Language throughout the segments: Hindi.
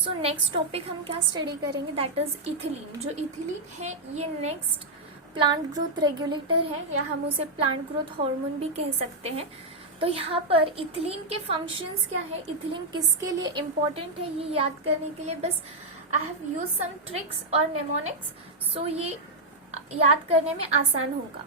सो नेक्स्ट टॉपिक हम क्या स्टडी करेंगे, दैट इज इथिलीन। जो इथिलीन है ये नेक्स्ट प्लांट ग्रोथ रेगुलेटर है, या हम उसे प्लांट ग्रोथ हार्मोन भी कह सकते हैं। तो यहाँ पर इथिलीन के फंक्शंस क्या है, इथिलीन किसके लिए इम्पोर्टेंट है, ये याद करने के लिए बस I have use some tricks और नेमोनिक्स, सो ये याद करने में आसान होगा।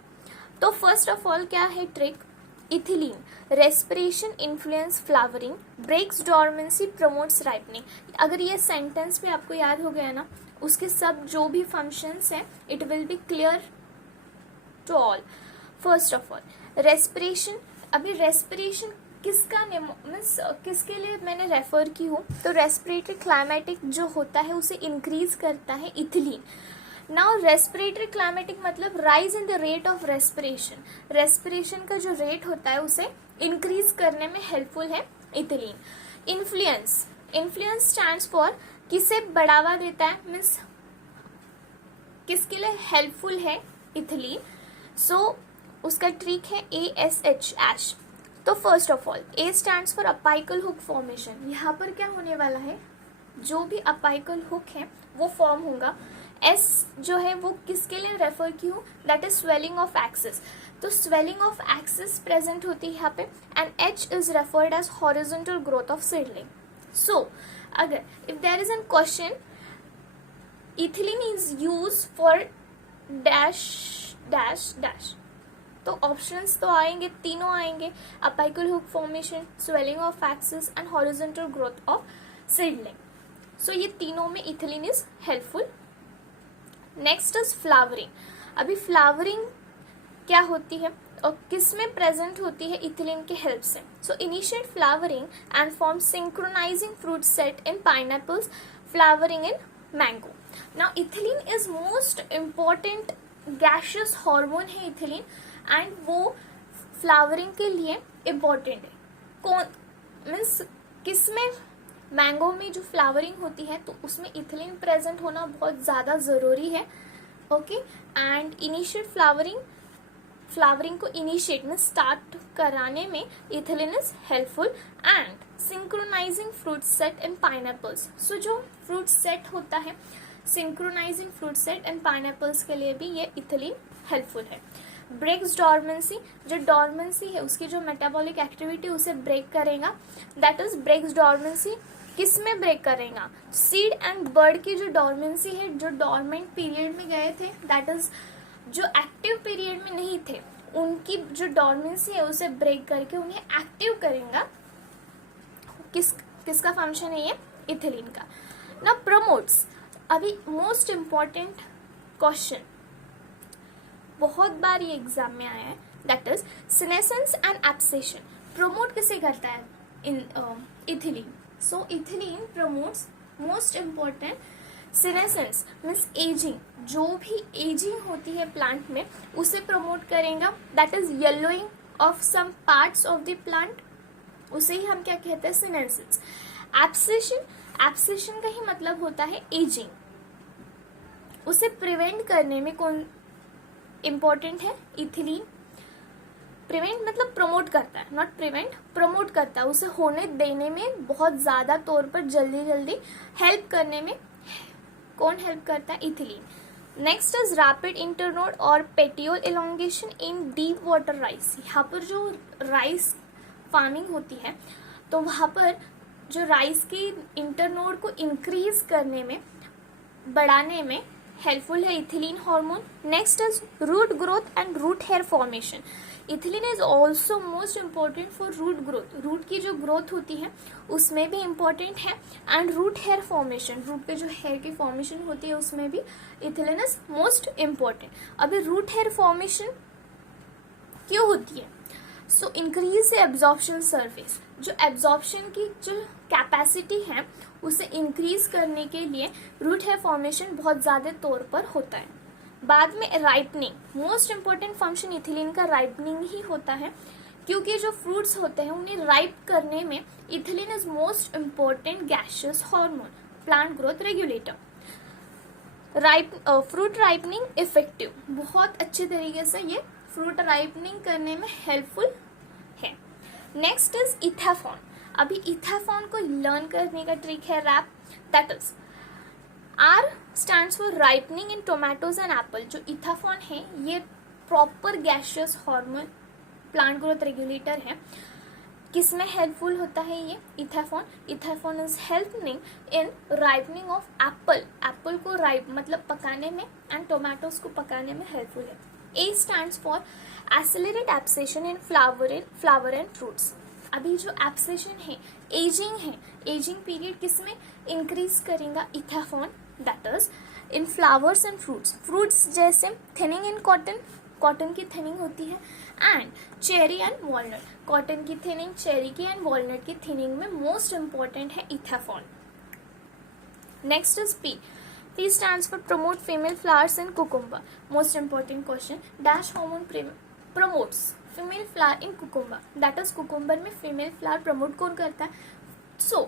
तो फर्स्ट ऑफ ऑल क्या है trick, ethylene respiration influence flowering, breaks dormancy, promotes ripening. अगर ये सेंटेंस भी आपको याद हो गया ना, उसके सब जो भी फंक्शंस हैं it will be clear to all. First of all respiration, अभी रेस्पिरेशन किसका मीन्स किसके लिए मैंने रेफर की हूँ, तो रेस्पिरेटरी क्लाइमेटिक जो होता है उसे इंक्रीज करता है इथिलीन। नाउ रेस्पिरेटरी क्लाइमेटिक मतलब rise in the rate of respiration, respiration का जो रेट होता है उसे इंक्रीज करने में हेल्पफुल है ethylene. Influence, influence stands for किसे बढ़ावा देता है, मीन्स किसके लिए हेल्पफुल है इथिलीन। सो उसका ट्रिक है ASH ऐश। तो first of all A stands for apical hook formation, यहाँ पर क्या होने वाला है, जो भी अपाइकल हुक है वो फॉर्म होगा। S जो है वो किसके लिए रेफर की हूँ, that is swelling of axis, तो स्वेलिंग ऑफ एक्सिस प्रेजेंट होती है यहाँ पे। And H is referred as horizontal growth of seedling. So अगर if there is an question ethylene is use for dash dash dash, तो ऑप्शंस तो आएंगे, तीनों आएंगे, apical hook formation, swelling of axis and horizontal growth of seedling. So ये तीनों में ethylene is helpful. Next is flowering. अभी फ्लावरिंग क्या होती है और किस में प्रेजेंट होती है इथिलीन के हेल्प से। So initiate flowering and form synchronising fruit set in pineapples, flowering in mango. Now ethylene is most important gaseous hormone है इथिलीन, एंड वो फ्लावरिंग के लिए इम्पॉर्टेंट है। कौन मीन्स किसमें, मैंगो में जो फ्लावरिंग होती है तो उसमें इथिलीन प्रेजेंट होना बहुत ज़्यादा ज़रूरी है। Okay, and initiate flowering, flowering को इनिशिएट में स्टार्ट कराने में ethylene is helpful. And synchronising fruit set in pineapples, so जो फ्रूट सेट होता है, synchronising fruit set and pineapples के लिए भी ये इथिलीन हेल्पफुल है। ब्रेक्स डॉर्मेंसी, जो डॉर्मेंसी है उसकी जो मेटाबॉलिक एक्टिविटी उसे ब्रेक करेगा, दैट इज ब्रेक्स डॉर्मेंसी। किस में ब्रेक करेगा, सीड एंड बर्ड की जो डॉर्मेंसी है, जो डॉर्मेंट पीरियड में गए थे, दैट इज जो एक्टिव पीरियड में नहीं थे, उनकी जो डॉर्मेंसी है उसे ब्रेक करके उन्हें एक्टिव करेगा। किसका फंक्शन है ये, इथिलीन का। ना प्रमोट्स, अभी मोस्ट इम्पॉर्टेंट क्वेश्चन बहुत बार ये एग्जाम में आया है, that is senescence and abscission. Promote किसे करता है in ethylene, so ethylene promotes most important senescence means ageing, जो भी एजिंग होती है प्लांट में उसे प्रमोट करेगा, that is yellowing of some parts of the plant, उसे ही हम क्या कहते हैं, सीनेसेंस। एब्सेशन, एब्सेशन का ही मतलब होता है एजिंग, उसे प्रिवेंट करने में कौन इम्पॉर्टेंट है, इथिलीन। प्रिवेंट मतलब प्रमोट करता है, नॉट प्रिवेंट, प्रमोट करता है, उसे होने देने में बहुत ज्यादा तौर पर जल्दी जल्दी हेल्प करने में कौन हेल्प करता है, ethylene. Next is rapid internode और petiole elongation in deep water rice. यहाँ पर जो राइस फार्मिंग होती है तो वहाँ पर जो राइस की इंटरनोड को इंक्रीज करने में, बढ़ाने में हेल्पफुल है ethylene hormone. Next is root growth and root hair formation. Ethylene is also most important for root growth, root की जो ग्रोथ होती है उसमें भी इम्पॉर्टेंट है। And root hair formation, root के जो हेयर की फॉर्मेशन होती है उसमें भी इथिलीन इज मोस्ट इम्पॉर्टेंट। अभी रूट हेयर फॉर्मेशन क्यों होती है, सो इंक्रीज एब्जॉर्प्शन सर्फेस, जो एब्जॉर्प्शन की जो कैपेसिटी है उसे इंक्रीज करने के लिए रूट हेयर फॉर्मेशन बहुत ज्यादा तौर पर होता है। बाद में ripening, most important function ethylene का राइपनिंग ही होता है, क्योंकि जो फ्रूट्स होते हैं उन्हें राइप करने में ethylene is most important gaseous hormone, plant growth regulator. Fruit ripening effective, बहुत अच्छे तरीके से ये फ्रूट राइपनिंग करने में हेल्पफुल है। Next is ethephon. अभी इथेफॉन को लर्न करने का ट्रिक है rap that is R stands for ripening in tomatoes and apple. जो इथाफॉन है ये proper gaseous hormone plant growth regulator है. किसमें हेल्पफुल होता है ये ethephon? Ethephon is helping in ripening of apple. Apple को राइप मतलब पकाने में एंड टोमेटोज को पकाने में हेल्पफुल है. ए stands for accelerate abscission in flower and fruits. अभी जो एब्सेशन है, एजिंग है, एजिंग पीरियड किसमें इंक्रीज करेगा? Ethephon. That is in flowers and fruits. Fruits जैसे थिनिंग इन कॉटन, कॉटन की थिनिंग होती है, and cherry and walnut. Cotton की थिनिंग, चेरी की एंड वॉलनट की थिनिंग में मोस्ट इंपॉर्टेंट है ethephon. Next is P. P stands for promote female flowers in cucumber. Most important question. Dash hormone promotes female flower in cucumber. That is cucumber में female flower promote कौन करता है? So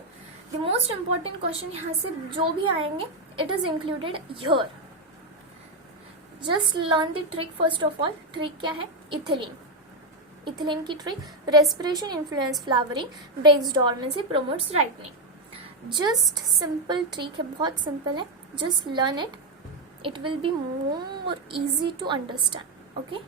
the most important question यहाँ से जो भी आएंगे it is included here. Just learn the trick first of all. Trick क्या है? Ethylene. Ethylene की trick. Respiration influence flowering. Breaks dormancy. Promotes ripening. Just simple trick है, बहुत simple है. Just learn it. It will be more easy to understand. Okay.